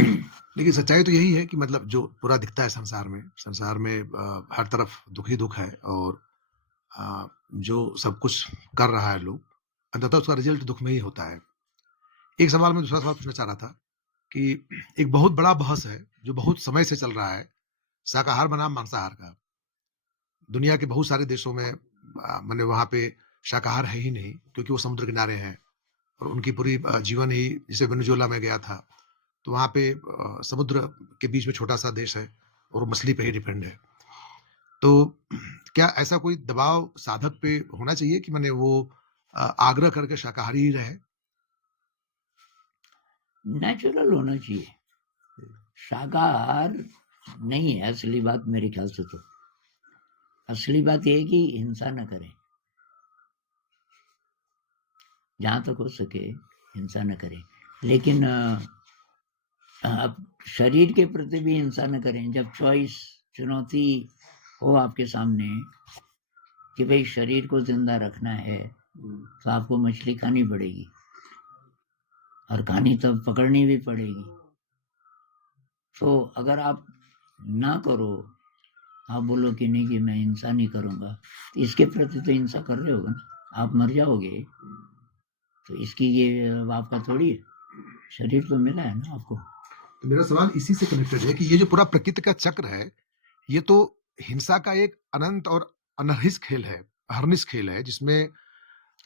लेकिन सच्चाई तो यही है कि मतलब जो पूरा दिखता है संसार में हर तरफ दुःख ही दुःख है और जो सब कुछ कर रहा है लोग, अंततः उसका रिज़ल्ट दुःख में ही होता है। एक सवाल मैं दूसरा सवाल पूछना चाह रहा था कि एक बहुत बड़ा बहस है, जो बहुत समय से चल रहा है, शाकाहार बनाम मांसाहार का। दुनिया के बहुत सारे देशों में माने वहाँ पे शाकाहार है ही नहीं, क्योंकि वो समुद्र किनारे हैं और उनकी पूरी जीवन ही जैसे वेनेजुएला में गया था, तो वहाँ पे समुद्र के बीच में छोटा-सा देश है और वो मछली पे ही डिपेंड है। तो क्या ऐसा कोई दबाव साधक पे होना चाहिए कि माने वो आग्रह करके शाकाहारी ही रहे? नेचुरल होना चाहिए। शाकाहार नहीं है असली बात मेरे ख्याल से तो। असली बात ये है कि हिंसा न करें। जहाँ तक हो सके हिंसा न करें। लेकिन अब शरीर के प्रति भी हिंसा न करें। जब चुनौती हो आपके सामने कि भाई शरीर को ज़िंदा रखना है, तो आपको मछली खानी पड़ेगी और खानी तब पकड़नी भी पड़ेगी। तो अगर आप ना करो, आप बोलो कि नहीं कि मैं हिंसा नहीं करूँगा, तो इसके प्रति तो हिंसा कर रहे होगे ना, आप मर जाओगे। तो इसकी ये आपका थोड़ी है, शरीर तो मिला है ना आपको। तो मेरा सवाल इसी से कनेक्टेड है कि ये जो पूरा प्रकृति का चक्र है, ये तो हिंसा का एक अनंत और अनहिस खेल है, अहरनिश खेल है जिसमें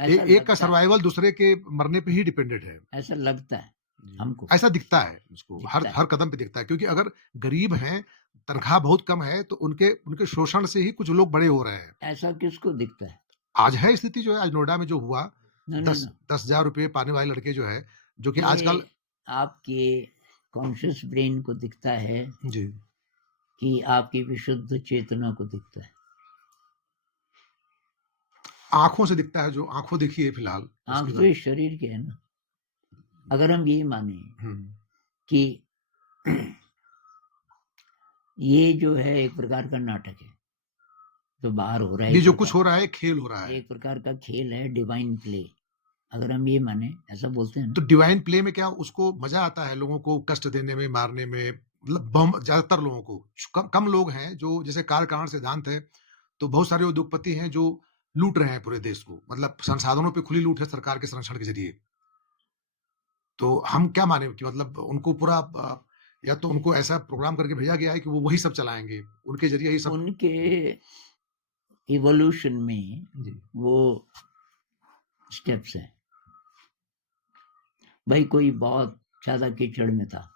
ऐसा एक का लगता है, सर्वाइवल दूसरे के मरने पे ही डिपेंडेंट है। ऐसा लगता है हमको, ऐसा दिखता है मुझको, हर दिखता है। हर कदम पे दिखता है क्योंकि अगर गरीब हैं, तनख्वाह बहुत कम है, तो उनके उनके शोषण से ही कुछ लोग बड़े हो रहे हैं। ऐसा किसको दिखता है? आज है स्थिति जो है, आज नोएडा में जो हुआ, नो, नो, 10 नो। 10,000 रुपए पाने वाले लड़के जो है, जो कि ये आजकल आपके कॉन्शियस ब्रेन को दिखता है जी। कि आपकी विशुद्ध चेतना को दिखता है? आँखों से दिखता है जो आँखों देखी है फिलहाल, आँख उसके तो बाद इस शरीर के है ना। अगर हम ये माने हुँ। कि ये जो है एक प्रकार का नाटक है, जो बाहर हो रहा है, ये जो कुछ हो रहा है, खेल हो रहा है। एक प्रकार का खेल है, डिवाइन प्ले। अगर हम ये माने, ऐसा बोलते हैं तो ना। डिवाइन प्ले में क्या उसको मज़ा आता है लोगों को कष्ट देने में, मारने में, मतलब बम ज़्यादातर लोगों को, कम कम लोग हैं जो जैसे कार्यकारण सिद्धांत है, तो बहुत सारे उद्योगपति हैं जो लूट रहे हैं पूरे देश को, मतलब संसाधनों पे खुली लूट है सरकार के संरक्षण के ज़रिए। तो हम क्या माने कि मतलब उनको पूरा या तो उनको ऐसा प्रोग्राम करके भेजा गया है कि वो वही सब चलाएँगे, उनके ज़रिए ही सब उनके इवोल्यूशन में जी। वो स्टेप्स हैं। भाई कोई बहुत ज़्यादा कीचड़ में था,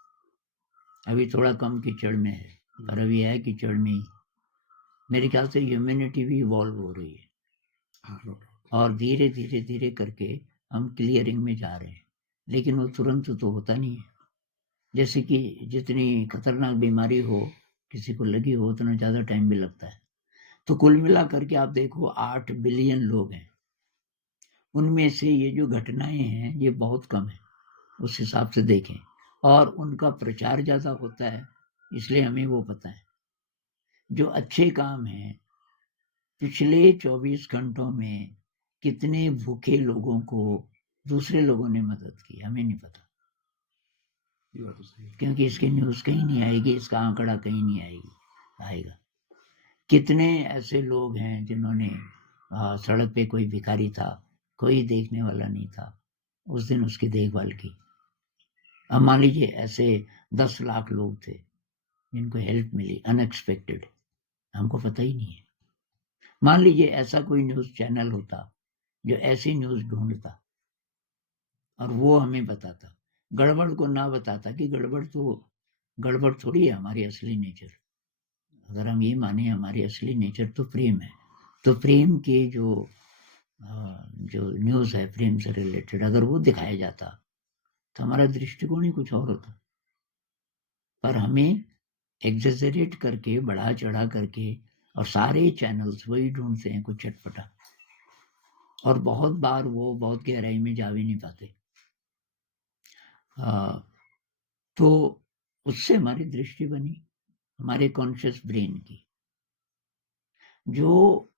अभी थोड़ा कम कीचड़ में है, पर अभी है कीचड़ में ही। मेरे ख्याल से ह्यूमैनिटी भी इवॉल्व हो रही है हाँ, नो डाउट। और धीरे धीरे धीरे करके हम क्लियरिंग में जा रहे हैं। लेकिन वो तुरंत तो होता नहीं है। जैसे कि जितनी खतरनाक बीमारी हो, किसी को लगी हो, उतना ज़्यादा टाइम भी लगता है। तो कुल मिला करके आप देखो 8 बिलियन लोग हैं, उनमें से ये जो घटनाएं हैं ये बहुत कम है उस हिसाब से देखें। और उनका प्रचार ज़्यादा होता है, इसलिए हमें वो पता है। जो अच्छे काम हैं, पिछले 24 घंटों में कितने भूखे लोगों को दूसरे लोगों ने मदद की, हमें नहीं पता। ये बात तो सही है। क्योंकि इसकी न्यूज़ कहीं नहीं आएगी, इसका आंकड़ा कहीं नहीं आएगा। कितने ऐसे लोग हैं जिन्होंने सड़क पे कोई भिखारी था, कोई देखने वाला नहीं था, उस दिन उसकी देखभाल की। अब मान लीजिए ऐसे 10 लाख लोग थे जिनको हेल्प मिली अनएक्सपेक्टेड, हमको पता ही नहीं है। मान लीजिए ऐसा कोई न्यूज़ चैनल होता जो ऐसी न्यूज़ ढूंढता और वो हमें बताता, गड़बड़ को ना बताता कि गड़बड़ थोड़ी है हमारी असली नेचर। अगर हम ये माने हमारी असली नेचर तो प्रेम है, तो प्रेम के जो न्यूज़ है प्रेम से रिलेटेड, अगर वो दिखाया जाता तो हमारा दृष्टिकोण ही कुछ और होता। पर हमें एग्जेजरेट करके, बढ़ा चढ़ा करके, और सारे चैनल्स वही ढूंढते हैं कुछ चटपटा, और बहुत बार वो बहुत गहराई में जा भी नहीं पाते। तो उससे हमारी दृष्टि बनी, हमारे कॉन्शियस ब्रेन की। जो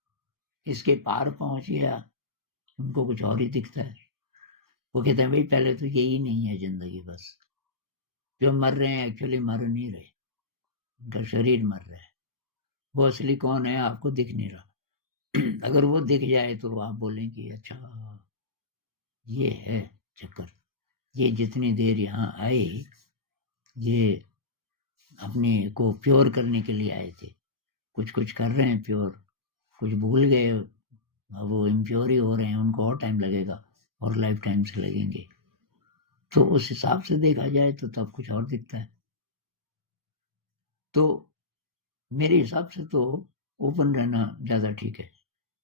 इसके पार पहुंच गया उनको कुछ और ही दिखता है। वो कहते हैं भाई पहले तो यही नहीं है जिंदगी, बस जो मर रहे हैं एक्चुअली मर नहीं रहे, उनका शरीर मर रहा है। वो असली कौन है आपको दिख नहीं रहा। अगर वो दिख जाए तो आप बोलेंगे अच्छा ये है चक्कर। ये जितनी देर यहाँ आए, ये अपने को प्योर करने के लिए आए थे। कुछ कर रहे हैं प्योर, कुछ भूल गए, अब वो इम्प्योर ही हो रहे हैं, उनको और टाइम लगेगा और लाइफ टाइम से लगेंगे। तो उस हिसाब से देखा जाए तो तब कुछ और दिखता है। तो मेरे हिसाब से तो ओपन रहना ज़्यादा ठीक है।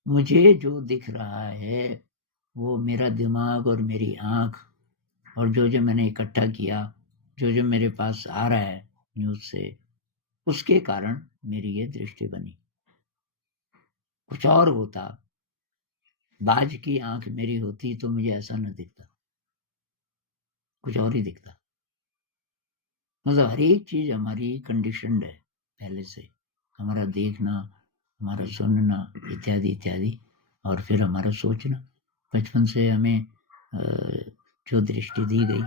मुझे जो दिख रहा है वो मेरा दिमाग और मेरी आँख और जो मैंने इकट्ठा किया, जो मेरे पास आ रहा है न्यूज़ से, उसके कारण मेरी ये दृष्टि बनी। कुछ और होता, बाज की आँख मेरी होती तो मुझे ऐसा न दिखता, कुछ और ही दिखता। मतलब हर एक चीज़ हमारी कंडीशन्ड है पहले से, हमारा देखना, हमारा सुनना इत्यादि इत्यादि, और फिर हमारा सोचना। बचपन से हमें जो दृष्टि दी गई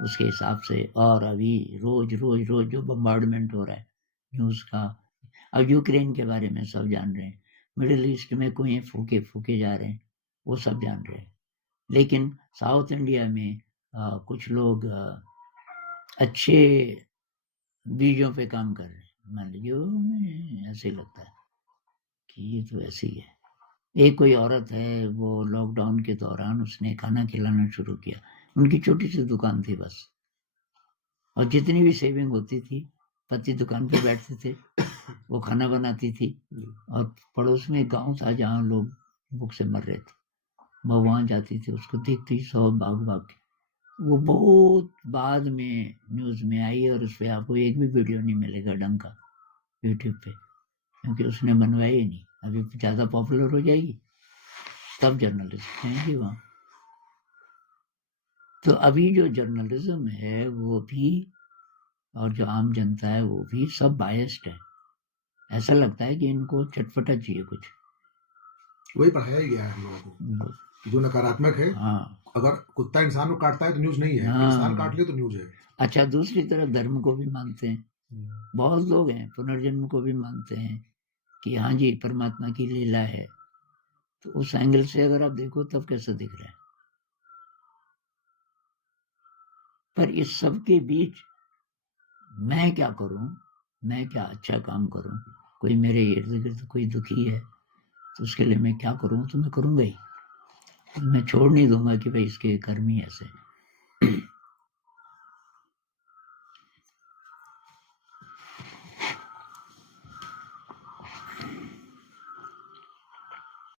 उसके हिसाब से, और अभी रोज रोज रोज जो बम्बार्डमेंट हो रहा है न्यूज़ का। अब यूक्रेन के बारे में सब जान रहे हैं, मिडिल ईस्ट में कुएं फूके फूके जा रहे हैं, वो सब जान रहे हैं। लेकिन साउथ इंडिया में कुछ लोग अच्छे बीजों पे काम कर रहे हैं। मान लीजिए हमें ऐसे लगता है कि ये तो ऐसे ही है। एक कोई औरत है, वो लॉकडाउन के दौरान उसने खाना खिलाना शुरू किया। उनकी छोटी सी दुकान थी बस, और जितनी भी सेविंग होती थी, पति दुकान पे बैठते थे, वो खाना बनाती थी, और पड़ोस में एक गांव था जहाँ लोग भूख से मर रहे थे। वो वहाँ जाती थी, उसको देखती सब भाग भाग के। वो बहुत बाद में न्यूज़ में आई, और उस पर आपको एक भी वीडियो नहीं मिलेगा ढंग का यूट्यूब पे, क्योंकि उसने बनवाया ही नहीं। अभी ज़्यादा पॉपुलर हो जाएगी तब जर्नलिस्ट आएंगे वहाँ। तो अभी जो जर्नलिज्म है वो भी, और जो आम जनता है वो भी, सब बायस्ड है। ऐसा लगता है कि इनको चटपटा चाहिए कुछ। वही पढ़ाया ही गया है हम लोगों को कि जो नकारात्मक है, हाँ अगर कुत्ता इंसान को काटता है तो न्यूज़ नहीं है, इंसान काट हाँ। ले तो न्यूज़ है। अच्छा, दूसरी तरफ धर्म को भी मानते हैं, बहुत लोग हैं पुनर्जन्म को भी मानते हैं कि हाँ जी परमात्मा की लीला है। तो उस एंगल से अगर आप देखो तब कैसा दिख रहा है। पर इस सब के बीच मैं क्या करूं, मैं क्या अच्छा काम करूं? कोई मेरे इर्द गिर्द कोई दुखी है तो उसके लिए मैं क्या करूं? तो मैं करूंगा ही, मैं छोड़ नहीं दूंगा कि भाई इसके कर्म ही ऐसे।